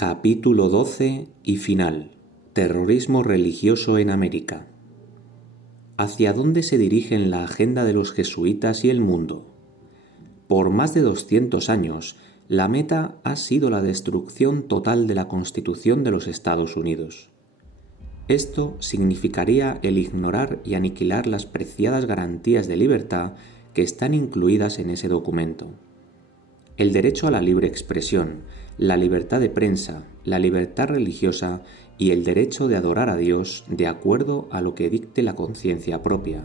Capítulo 12 y final. Terrorismo religioso en América. ¿Hacia dónde se dirigen la agenda de los jesuitas y el mundo? Por más de 200 años, la meta ha sido la destrucción total de la Constitución de los Estados Unidos. Esto significaría el ignorar y aniquilar las preciadas garantías de libertad que están incluidas en ese documento. El derecho a la libre expresión, la libertad de prensa, la libertad religiosa y el derecho de adorar a Dios de acuerdo a lo que dicte la conciencia propia,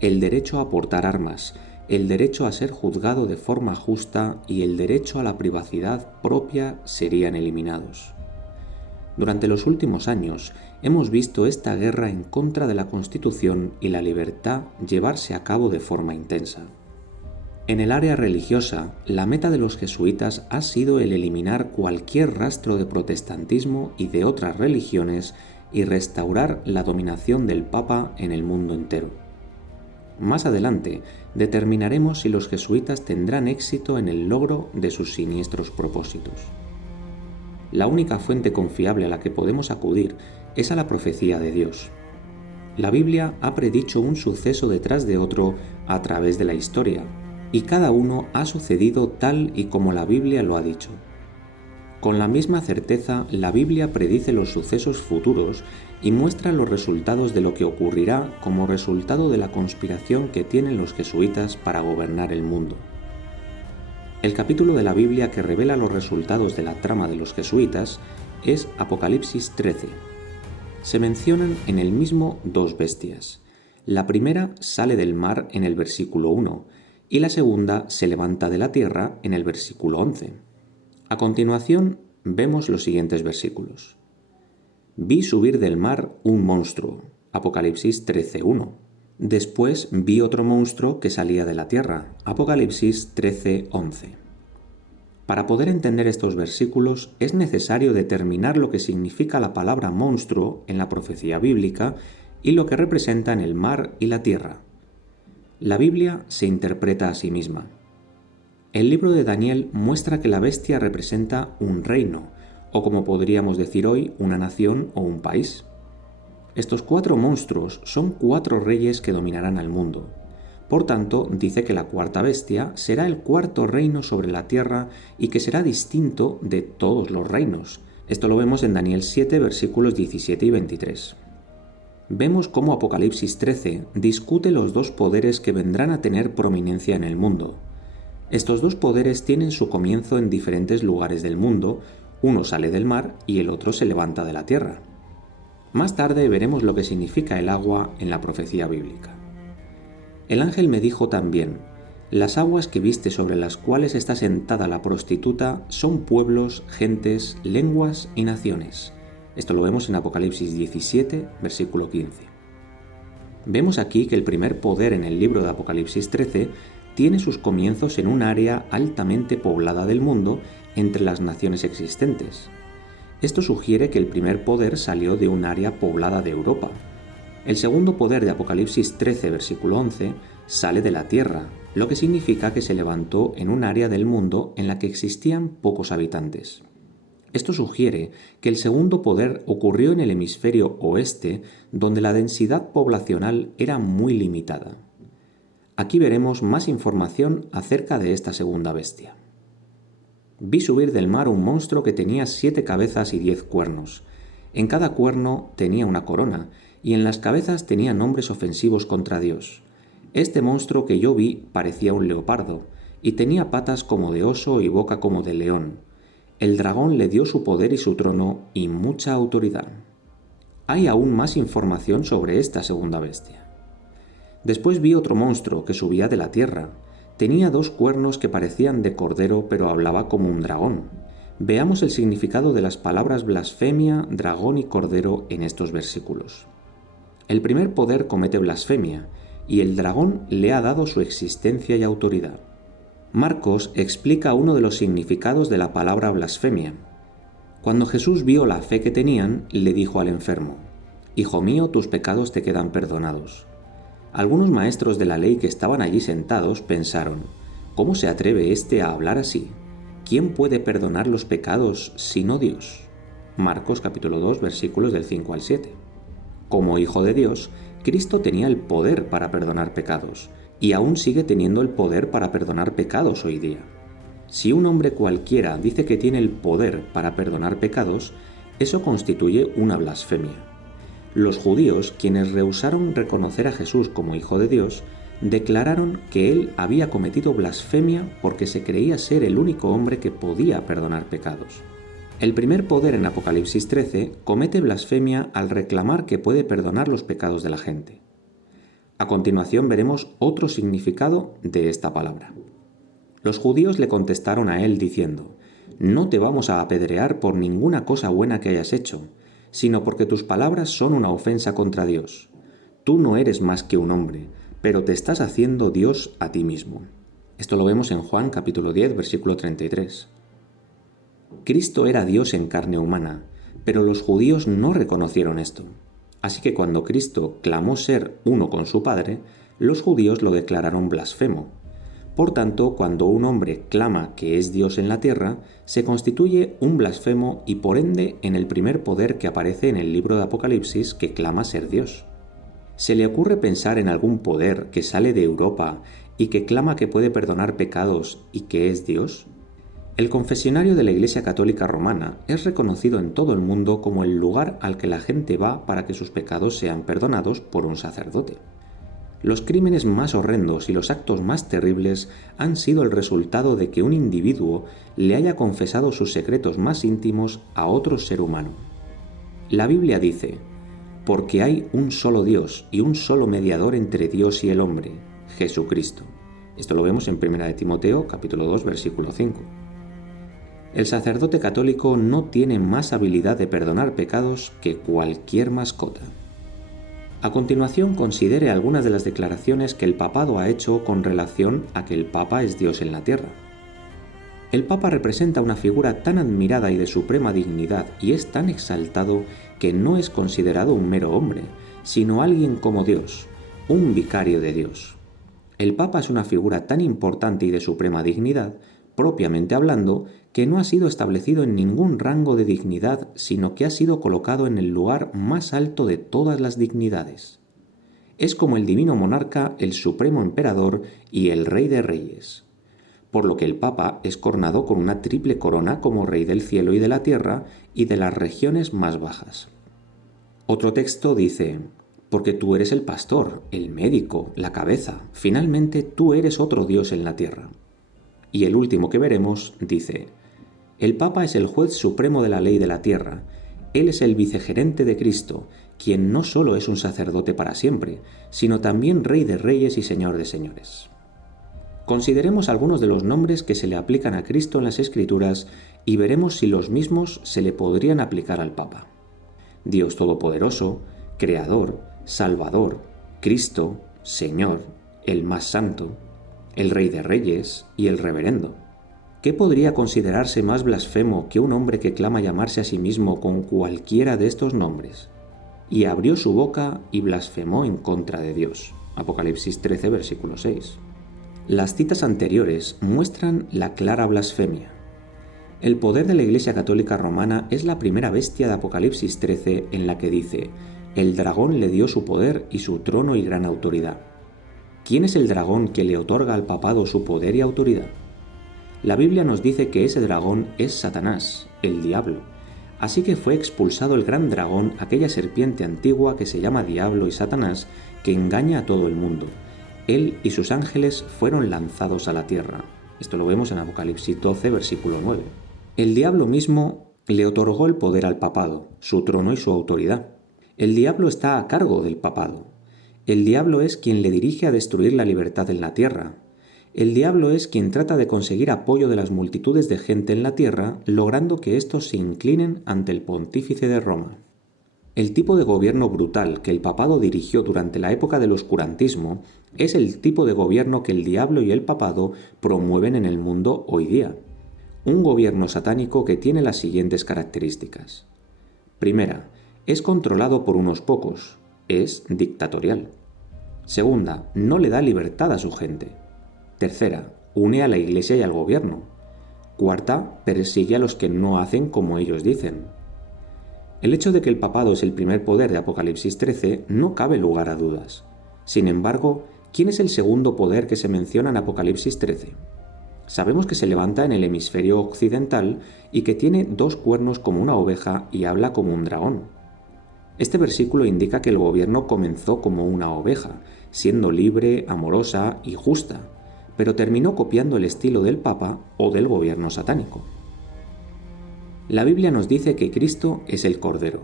el derecho a portar armas, el derecho a ser juzgado de forma justa y el derecho a la privacidad propia serían eliminados. Durante los últimos años hemos visto esta guerra en contra de la Constitución y la libertad llevarse a cabo de forma intensa. En el área religiosa, la meta de los jesuitas ha sido el eliminar cualquier rastro de protestantismo y de otras religiones y restaurar la dominación del Papa en el mundo entero. Más adelante, determinaremos si los jesuitas tendrán éxito en el logro de sus siniestros propósitos. La única fuente confiable a la que podemos acudir es a la profecía de Dios. La Biblia ha predicho un suceso detrás de otro a través de la historia, y cada uno ha sucedido tal y como la Biblia lo ha dicho. Con la misma certeza, la Biblia predice los sucesos futuros y muestra los resultados de lo que ocurrirá como resultado de la conspiración que tienen los jesuitas para gobernar el mundo. El capítulo de la Biblia que revela los resultados de la trama de los jesuitas es Apocalipsis 13. Se mencionan en el mismo dos bestias. La primera sale del mar en el versículo 1, y la segunda se levanta de la tierra en el versículo 11. A continuación vemos los siguientes versículos. Vi subir del mar un monstruo, Apocalipsis 13:1. Después vi otro monstruo que salía de la tierra, Apocalipsis 13:11. Para poder entender estos versículos es necesario determinar lo que significa la palabra monstruo en la profecía bíblica y lo que representa en el mar y la tierra. La Biblia se interpreta a sí misma. El libro de Daniel muestra que la bestia representa un reino, o como podríamos decir hoy, una nación o un país. Estos 4 monstruos son 4 reyes que dominarán al mundo. Por tanto, dice que la cuarta bestia será el cuarto reino sobre la tierra y que será distinto de todos los reinos. Esto lo vemos en Daniel 7, versículos 17 y 23. Vemos cómo Apocalipsis 13 discute los dos poderes que vendrán a tener prominencia en el mundo. Estos dos poderes tienen su comienzo en diferentes lugares del mundo, uno sale del mar y el otro se levanta de la tierra. Más tarde veremos lo que significa el agua en la profecía bíblica. El ángel me dijo también, las aguas que viste sobre las cuales está sentada la prostituta son pueblos, gentes, lenguas y naciones. Esto lo vemos en Apocalipsis 17, versículo 15. Vemos aquí que el primer poder en el libro de Apocalipsis 13 tiene sus comienzos en un área altamente poblada del mundo entre las naciones existentes. Esto sugiere que el primer poder salió de un área poblada de Europa. El segundo poder de Apocalipsis 13, versículo 11, sale de la tierra, lo que significa que se levantó en un área del mundo en la que existían pocos habitantes. Esto sugiere que el segundo poder ocurrió en el hemisferio oeste, donde la densidad poblacional era muy limitada. Aquí veremos más información acerca de esta segunda bestia. Vi subir del mar un monstruo que tenía 7 cabezas y 10 cuernos. En cada cuerno tenía una corona, y en las cabezas tenía nombres ofensivos contra Dios. Este monstruo que yo vi parecía un leopardo, y tenía patas como de oso y boca como de león. El dragón le dio su poder y su trono y mucha autoridad. Hay aún más información sobre esta segunda bestia. Después vi otro monstruo que subía de la tierra. Tenía 2 cuernos que parecían de cordero, pero hablaba como un dragón. Veamos el significado de las palabras blasfemia, dragón y cordero en estos versículos. El primer poder comete blasfemia, y el dragón le ha dado su existencia y autoridad. Marcos explica uno de los significados de la palabra blasfemia. Cuando Jesús vio la fe que tenían, le dijo al enfermo, «Hijo mío, tus pecados te quedan perdonados». Algunos maestros de la ley que estaban allí sentados pensaron, ¿cómo se atreve éste a hablar así? ¿Quién puede perdonar los pecados sino Dios? Marcos capítulo 2 versículos del 5 al 7. Como Hijo de Dios, Cristo tenía el poder para perdonar pecados, y aún sigue teniendo el poder para perdonar pecados hoy día. Si un hombre cualquiera dice que tiene el poder para perdonar pecados, eso constituye una blasfemia. Los judíos, quienes rehusaron reconocer a Jesús como Hijo de Dios, declararon que él había cometido blasfemia porque se creía ser el único hombre que podía perdonar pecados. El primer poder en Apocalipsis 13 comete blasfemia al reclamar que puede perdonar los pecados de la gente. A continuación veremos otro significado de esta palabra. Los judíos le contestaron a él diciendo: «No te vamos a apedrear por ninguna cosa buena que hayas hecho, sino porque tus palabras son una ofensa contra Dios. Tú no eres más que un hombre, pero te estás haciendo Dios a ti mismo». Esto lo vemos en Juan capítulo 10, versículo 33. Cristo era Dios en carne humana, pero los judíos no reconocieron esto. Así que cuando Cristo clamó ser uno con su Padre, los judíos lo declararon blasfemo. Por tanto, cuando un hombre clama que es Dios en la tierra, se constituye un blasfemo y por ende en el primer poder que aparece en el libro de Apocalipsis que clama ser Dios. ¿Se le ocurre pensar en algún poder que sale de Europa y que clama que puede perdonar pecados y que es Dios? El confesionario de la Iglesia Católica Romana es reconocido en todo el mundo como el lugar al que la gente va para que sus pecados sean perdonados por un sacerdote. Los crímenes más horrendos y los actos más terribles han sido el resultado de que un individuo le haya confesado sus secretos más íntimos a otro ser humano. La Biblia dice: «Porque hay un solo Dios y un solo mediador entre Dios y el hombre, Jesucristo». Esto lo vemos en 1 Timoteo capítulo 2 versículo 5. El sacerdote católico no tiene más habilidad de perdonar pecados que cualquier mascota. A continuación, considere algunas de las declaraciones que el papado ha hecho con relación a que el Papa es Dios en la tierra. El Papa representa una figura tan admirada y de suprema dignidad y es tan exaltado que no es considerado un mero hombre, sino alguien como Dios, un vicario de Dios. El Papa es una figura tan importante y de suprema dignidad, propiamente hablando, que no ha sido establecido en ningún rango de dignidad, sino que ha sido colocado en el lugar más alto de todas las dignidades. Es como el divino monarca, el supremo emperador y el rey de reyes. Por lo que el Papa es coronado con una triple corona como rey del cielo y de la tierra y de las regiones más bajas. Otro texto dice: «Porque tú eres el pastor, el médico, la cabeza, finalmente tú eres otro Dios en la tierra». Y el último que veremos dice: «El Papa es el juez supremo de la ley de la tierra. Él es el vicegerente de Cristo, quien no solo es un sacerdote para siempre, sino también Rey de reyes y Señor de señores». Consideremos algunos de los nombres que se le aplican a Cristo en las Escrituras y veremos si los mismos se le podrían aplicar al Papa. Dios Todopoderoso, Creador, Salvador, Cristo, Señor, el más santo, el Rey de Reyes y el Reverendo. ¿Qué podría considerarse más blasfemo que un hombre que clama llamarse a sí mismo con cualquiera de estos nombres? Y abrió su boca y blasfemó en contra de Dios. Apocalipsis 13, versículo 6. Las citas anteriores muestran la clara blasfemia. El poder de la Iglesia Católica Romana es la primera bestia de Apocalipsis 13 en la que dice: «El dragón le dio su poder y su trono y gran autoridad». ¿Quién es el dragón que le otorga al papado su poder y autoridad? La Biblia nos dice que ese dragón es Satanás, el diablo. Así que fue expulsado el gran dragón, aquella serpiente antigua que se llama Diablo y Satanás, que engaña a todo el mundo. Él y sus ángeles fueron lanzados a la tierra. Esto lo vemos en Apocalipsis 12, versículo 9. El diablo mismo le otorgó el poder al papado, su trono y su autoridad. El diablo está a cargo del papado. El diablo es quien le dirige a destruir la libertad en la tierra. El diablo es quien trata de conseguir apoyo de las multitudes de gente en la tierra, logrando que éstos se inclinen ante el pontífice de Roma. El tipo de gobierno brutal que el papado dirigió durante la época del oscurantismo es el tipo de gobierno que el diablo y el papado promueven en el mundo hoy día. Un gobierno satánico que tiene las siguientes características. Primera, es controlado por unos pocos, es dictatorial. Segunda, no le da libertad a su gente. Tercera, une a la Iglesia y al gobierno. Cuarta, persigue a los que no hacen como ellos dicen. El hecho de que el papado es el primer poder de Apocalipsis 13 no cabe lugar a dudas. Sin embargo, ¿quién es el segundo poder que se menciona en Apocalipsis 13? Sabemos que se levanta en el hemisferio occidental y que tiene 2 cuernos como una oveja y habla como un dragón. Este versículo indica que el gobierno comenzó como una oveja, siendo libre, amorosa y justa, pero terminó copiando el estilo del Papa o del gobierno satánico. La Biblia nos dice que Cristo es el Cordero.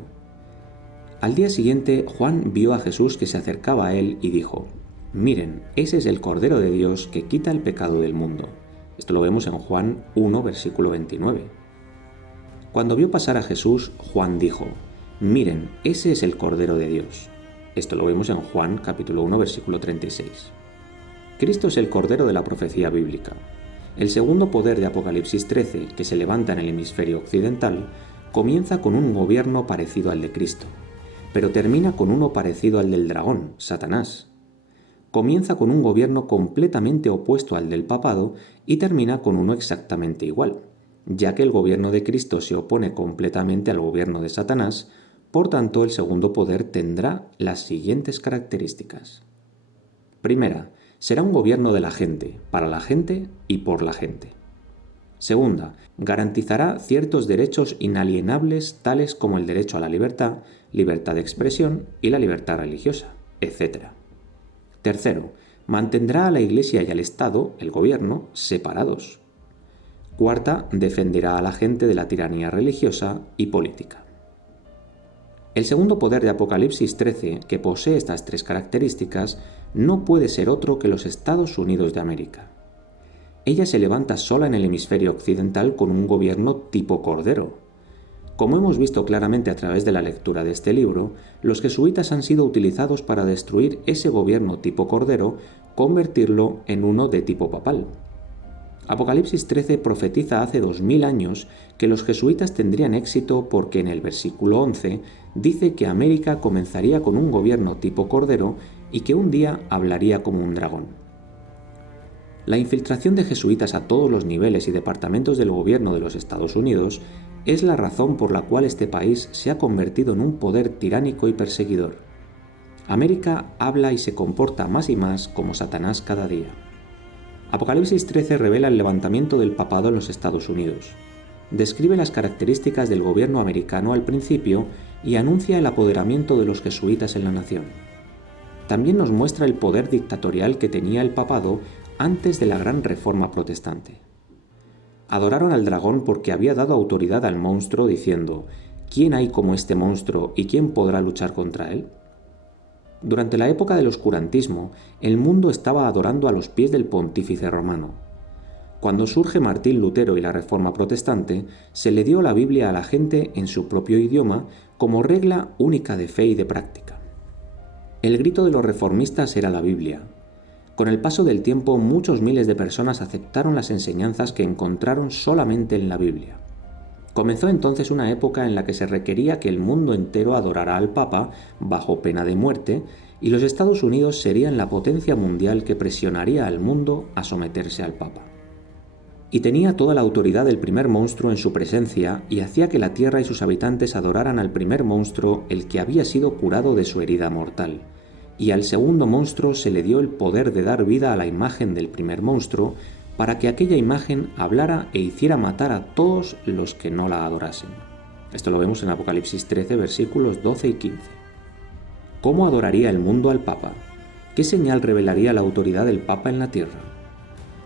Al día siguiente, Juan vio a Jesús que se acercaba a él y dijo: «Miren, ese es el Cordero de Dios que quita el pecado del mundo». Esto lo vemos en Juan 1, versículo 29. Cuando vio pasar a Jesús, Juan dijo: «Miren, ese es el Cordero de Dios». Esto lo vemos en Juan capítulo 1, versículo 36. Cristo es el Cordero de la profecía bíblica. El segundo poder de Apocalipsis 13, que se levanta en el hemisferio occidental, comienza con un gobierno parecido al de Cristo, pero termina con uno parecido al del dragón, Satanás. Comienza con un gobierno completamente opuesto al del papado y termina con uno exactamente igual, ya que el gobierno de Cristo se opone completamente al gobierno de Satanás. Por tanto, el segundo poder tendrá las siguientes características. Primera, será un gobierno de la gente, para la gente y por la gente. Segunda, garantizará ciertos derechos inalienables tales como el derecho a la libertad, libertad de expresión y la libertad religiosa, etc. Tercero, mantendrá a la Iglesia y al Estado, el gobierno, separados. Cuarta, defenderá a la gente de la tiranía religiosa y política. El segundo poder de Apocalipsis 13, que posee estas 3 características, no puede ser otro que los Estados Unidos de América. Ella se levanta sola en el hemisferio occidental con un gobierno tipo Cordero. Como hemos visto claramente a través de la lectura de este libro, los jesuitas han sido utilizados para destruir ese gobierno tipo Cordero, convertirlo en uno de tipo papal. Apocalipsis 13 profetiza hace 2000 años que los jesuitas tendrían éxito porque en el versículo 11 dice que América comenzaría con un gobierno tipo Cordero y que un día hablaría como un dragón. La infiltración de jesuitas a todos los niveles y departamentos del gobierno de los Estados Unidos es la razón por la cual este país se ha convertido en un poder tiránico y perseguidor. América habla y se comporta más y más como Satanás cada día. Apocalipsis 13 revela el levantamiento del papado en los Estados Unidos. Describe las características del gobierno americano al principio y anuncia el apoderamiento de los jesuitas en la nación. También nos muestra el poder dictatorial que tenía el papado antes de la gran reforma protestante. Adoraron al dragón porque había dado autoridad al monstruo diciendo: ¿quién hay como este monstruo y quién podrá luchar contra él? Durante la época del oscurantismo, el mundo estaba adorando a los pies del pontífice romano. Cuando surge Martín Lutero y la Reforma Protestante, se le dio la Biblia a la gente en su propio idioma como regla única de fe y de práctica. El grito de los reformistas era la Biblia. Con el paso del tiempo, muchos miles de personas aceptaron las enseñanzas que encontraron solamente en la Biblia. Comenzó entonces una época en la que se requería que el mundo entero adorara al Papa bajo pena de muerte, y los Estados Unidos serían la potencia mundial que presionaría al mundo a someterse al Papa. Y tenía toda la autoridad del primer monstruo en su presencia y hacía que la tierra y sus habitantes adoraran al primer monstruo, el que había sido curado de su herida mortal. Y al segundo monstruo se le dio el poder de dar vida a la imagen del primer monstruo, para que aquella imagen hablara e hiciera matar a todos los que no la adorasen. Esto lo vemos en Apocalipsis 13, versículos 12 y 15. ¿Cómo adoraría el mundo al Papa? ¿Qué señal revelaría la autoridad del Papa en la tierra?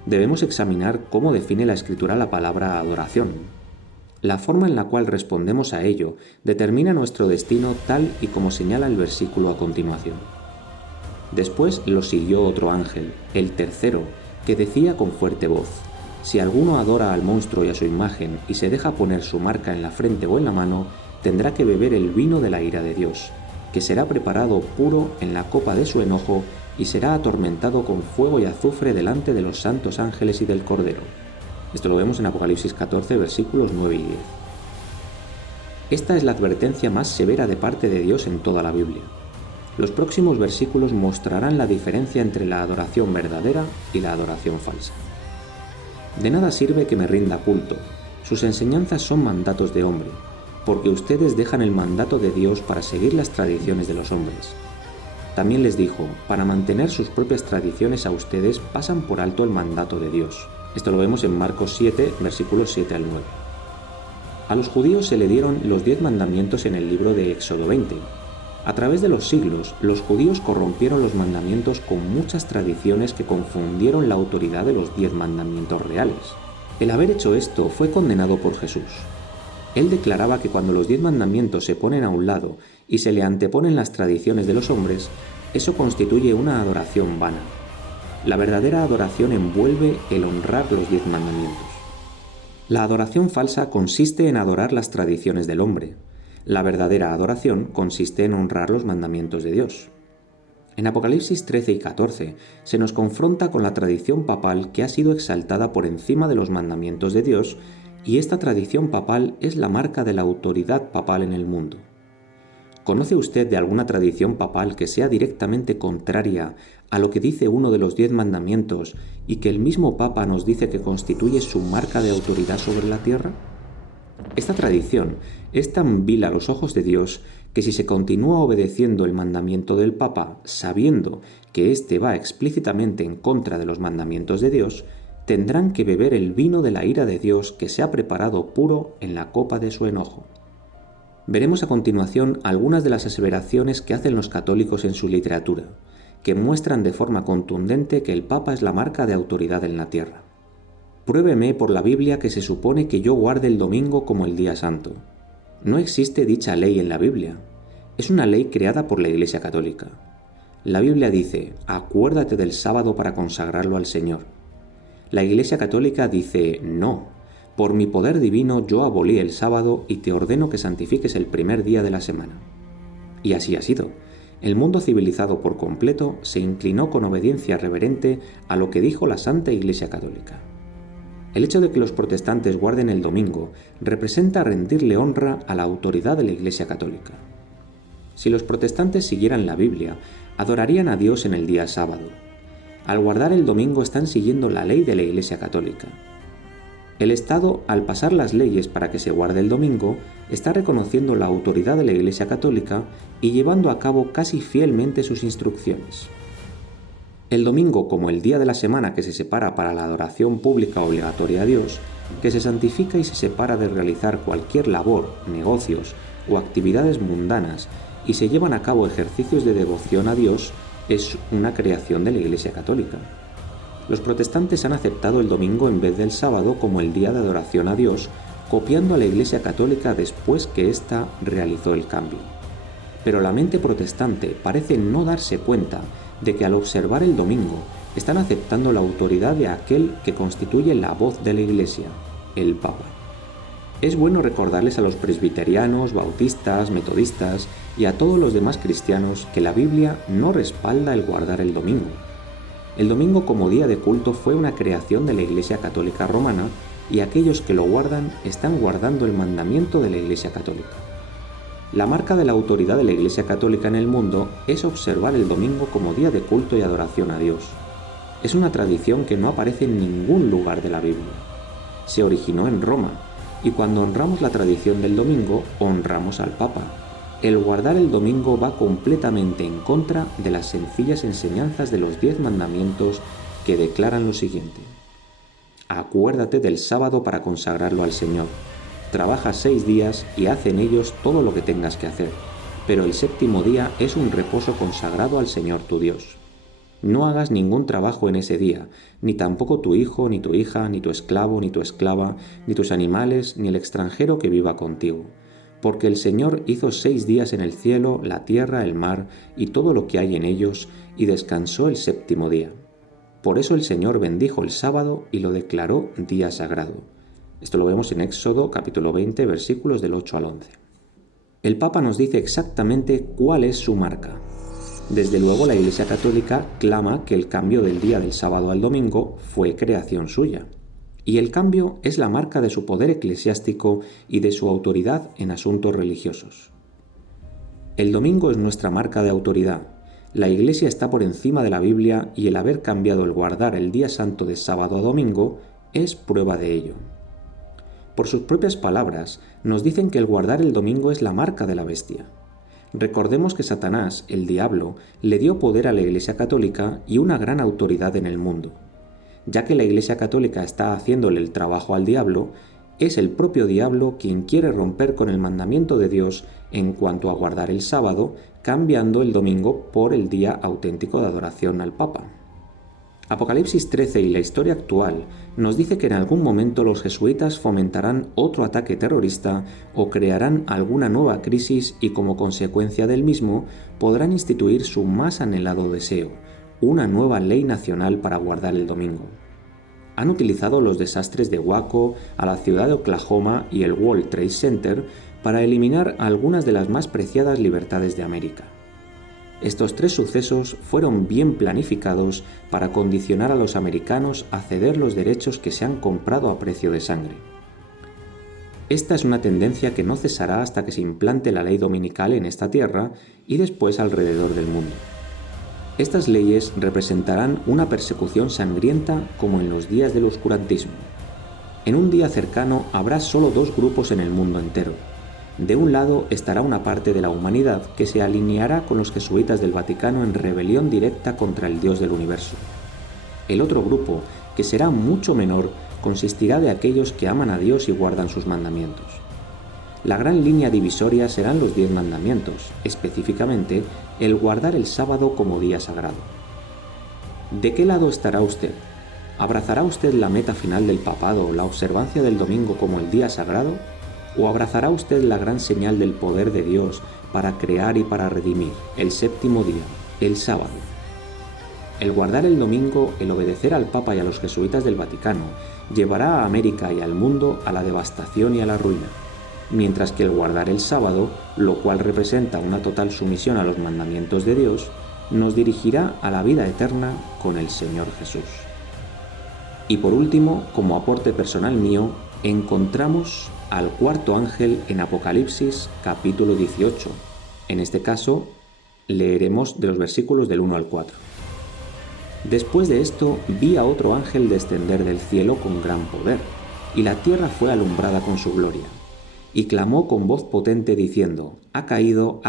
Debemos examinar cómo define la Escritura la palabra adoración. La forma en la cual respondemos a ello determina nuestro destino tal y como señala el versículo a continuación. Después lo siguió otro ángel, el tercero, que decía con fuerte voz: si alguno adora al monstruo y a su imagen y se deja poner su marca en la frente o en la mano, tendrá que beber el vino de la ira de Dios, que será preparado puro en la copa de su enojo y será atormentado con fuego y azufre delante de los santos ángeles y del Cordero. Esto lo vemos en Apocalipsis 14, versículos 9 y 10. Esta es la advertencia más severa de parte de Dios en toda la Biblia. Los próximos versículos mostrarán la diferencia entre la adoración verdadera y la adoración falsa. De nada sirve que me rinda culto. Sus enseñanzas son mandatos de hombre. porque ustedes dejan el mandato de Dios para seguir las tradiciones de los hombres. También les dijo, para mantener sus propias tradiciones a ustedes pasan por alto el mandato de Dios. Esto lo vemos en Marcos 7, versículos 7 al 9. A los judíos se le dieron los 10 mandamientos en el libro de Éxodo 20. A través de los siglos, los judíos corrompieron los mandamientos con muchas tradiciones que confundieron la autoridad de los 10 mandamientos reales. El haber hecho esto fue condenado por Jesús. Él declaraba que cuando los 10 mandamientos se ponen a un lado y se le anteponen las tradiciones de los hombres, eso constituye una adoración vana. La verdadera adoración envuelve el honrar los 10 mandamientos. La adoración falsa consiste en adorar las tradiciones del hombre. La verdadera adoración consiste en honrar los mandamientos de Dios. En Apocalipsis 13 y 14 se nos confronta con la tradición papal que ha sido exaltada por encima de los mandamientos de Dios, y esta tradición papal es la marca de la autoridad papal en el mundo. ¿Conoce usted de alguna tradición papal que sea directamente contraria a lo que dice uno de los 10 mandamientos y que el mismo Papa nos dice que constituye su marca de autoridad sobre la tierra? Esta tradición es tan vil a los ojos de Dios que si se continúa obedeciendo el mandamiento del Papa sabiendo que éste va explícitamente en contra de los mandamientos de Dios, tendrán que beber el vino de la ira de Dios que se ha preparado puro en la copa de su enojo. Veremos a continuación algunas de las aseveraciones que hacen los católicos en su literatura, que muestran de forma contundente que el Papa es la marca de autoridad en la tierra. Pruébeme por la Biblia que se supone que yo guarde el domingo como el día santo. No existe dicha ley en la Biblia. Es una ley creada por la Iglesia Católica. La Biblia dice, acuérdate del sábado para consagrarlo al Señor. La Iglesia Católica dice, no. Por mi poder divino yo abolí el sábado y te ordeno que santifiques el primer día de la semana. Y así ha sido. El mundo civilizado por completo se inclinó con obediencia reverente a lo que dijo la Santa Iglesia Católica. El hecho de que los protestantes guarden el domingo representa rendirle honra a la autoridad de la Iglesia Católica. Si los protestantes siguieran la Biblia, adorarían a Dios en el día sábado. Al guardar el domingo están siguiendo la ley de la Iglesia Católica. El Estado, al pasar las leyes para que se guarde el domingo, está reconociendo la autoridad de la Iglesia Católica y llevando a cabo casi fielmente sus instrucciones. El domingo, como el día de la semana que se separa para la adoración pública obligatoria a Dios, que se santifica y se separa de realizar cualquier labor, negocios o actividades mundanas y se llevan a cabo ejercicios de devoción a Dios, es una creación de la Iglesia Católica. Los protestantes han aceptado el domingo en vez del sábado como el día de adoración a Dios, copiando a la Iglesia Católica después que ésta realizó el cambio. Pero la mente protestante parece no darse cuenta de que al observar el domingo están aceptando la autoridad de aquel que constituye la voz de la Iglesia, el Papa. Es bueno recordarles a los presbiterianos, bautistas, metodistas y a todos los demás cristianos que la Biblia no respalda el guardar el domingo. El domingo como día de culto fue una creación de la Iglesia Católica Romana y aquellos que lo guardan están guardando el mandamiento de la Iglesia Católica. La marca de la autoridad de la Iglesia Católica en el mundo es observar el domingo como día de culto y adoración a Dios. Es una tradición que no aparece en ningún lugar de la Biblia. Se originó en Roma y cuando honramos la tradición del domingo, honramos al Papa. El guardar el domingo va completamente en contra de las sencillas enseñanzas de los 10 mandamientos que declaran lo siguiente. Acuérdate del sábado para consagrarlo al Señor. Trabaja 6 días y haz en ellos todo lo que tengas que hacer, pero el séptimo día es un reposo consagrado al Señor tu Dios. No hagas ningún trabajo en ese día, ni tampoco tu hijo, ni tu hija, ni tu esclavo, ni tu esclava, ni tus animales, ni el extranjero que viva contigo. Porque el Señor hizo 6 días en el cielo, la tierra, el mar y todo lo que hay en ellos, y descansó el séptimo día. Por eso el Señor bendijo el sábado y lo declaró día sagrado. Esto lo vemos en Éxodo capítulo 20, versículos del 8 al 11. El Papa nos dice exactamente cuál es su marca. Desde luego la Iglesia Católica clama que el cambio del día del sábado al domingo fue creación suya. Y el cambio es la marca de su poder eclesiástico y de su autoridad en asuntos religiosos. El domingo es nuestra marca de autoridad. La Iglesia está por encima de la Biblia y el haber cambiado el guardar el día santo de sábado a domingo es prueba de ello. por sus propias palabras, nos dicen que el guardar el domingo es la marca de la bestia. Recordemos que Satanás, el diablo, le dio poder a la Iglesia Católica y una gran autoridad en el mundo. Ya que la Iglesia Católica está haciéndole el trabajo al diablo, es el propio diablo quien quiere romper con el mandamiento de Dios en cuanto a guardar el sábado, cambiando el domingo por el día auténtico de adoración al Papa. Apocalipsis 13 y la historia actual nos dice que en algún momento los jesuitas fomentarán otro ataque terrorista o crearán alguna nueva crisis y como consecuencia del mismo podrán instituir su más anhelado deseo, una nueva ley nacional para guardar el domingo. Han utilizado los desastres de Waco, a la ciudad de Oklahoma y el World Trade Center para eliminar algunas de las más preciadas libertades de América. Estos 3 sucesos fueron bien planificados para condicionar a los americanos a ceder los derechos que se han comprado a precio de sangre. Esta es una tendencia que no cesará hasta que se implante la ley dominical en esta tierra y después alrededor del mundo. Estas leyes representarán una persecución sangrienta como en los días del oscurantismo. En un día cercano habrá solo 2 grupos en el mundo entero. De un lado estará una parte de la humanidad que se alineará con los jesuitas del Vaticano en rebelión directa contra el Dios del universo. El otro grupo, que será mucho menor, consistirá de aquellos que aman a Dios y guardan sus mandamientos. La gran línea divisoria serán los 10 mandamientos, específicamente el guardar el sábado como día sagrado. ¿De qué lado estará usted? ¿Abrazará usted la meta final del papado, la observancia del domingo como el día sagrado? ¿O abrazará usted la gran señal del poder de Dios para crear y para redimir, el séptimo día, el sábado? El guardar el domingo, el obedecer al Papa y a los jesuitas del Vaticano, llevará a América y al mundo a la devastación y a la ruina, mientras que el guardar el sábado, lo cual representa una total sumisión a los mandamientos de Dios, nos dirigirá a la vida eterna con el Señor Jesús. Y por último, como aporte personal mío, encontramos al cuarto ángel en Apocalipsis capítulo 18. En este caso, leeremos de los versículos del 1 al 4. Después de esto, vi a otro ángel descender del cielo con gran poder, y la tierra fue alumbrada con su gloria. Y clamó con voz potente diciendo: ha caído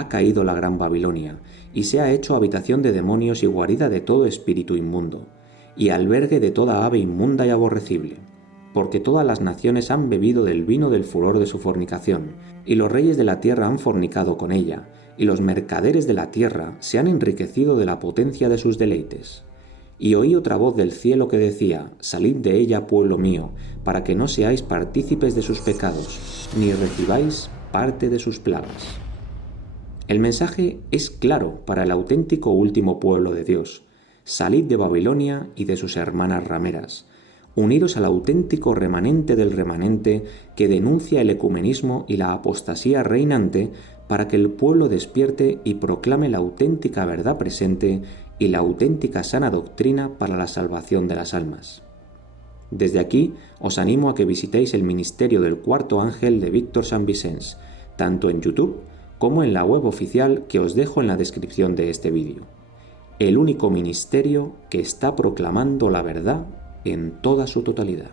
la gran Babilonia, y se ha hecho habitación de demonios y guarida de todo espíritu inmundo, y albergue de toda ave inmunda y aborrecible. Porque todas las naciones han bebido del vino del furor de su fornicación, y los reyes de la tierra han fornicado con ella, y los mercaderes de la tierra se han enriquecido de la potencia de sus deleites. Y oí otra voz del cielo que decía: salid de ella, pueblo mío, para que no seáis partícipes de sus pecados, ni recibáis parte de sus plagas. El mensaje es claro para el auténtico último pueblo de Dios: salid de Babilonia y de sus hermanas rameras. Uniros al auténtico remanente del remanente que denuncia el ecumenismo y la apostasía reinante, para que el pueblo despierte y proclame la auténtica verdad presente y la auténtica sana doctrina para la salvación de las almas. Desde aquí os animo a que visitéis el ministerio del cuarto ángel de Víctor Sant Vicenç, tanto en YouTube como en la web oficial que os dejo en la descripción de este vídeo. El único ministerio que está proclamando la verdad en toda su totalidad.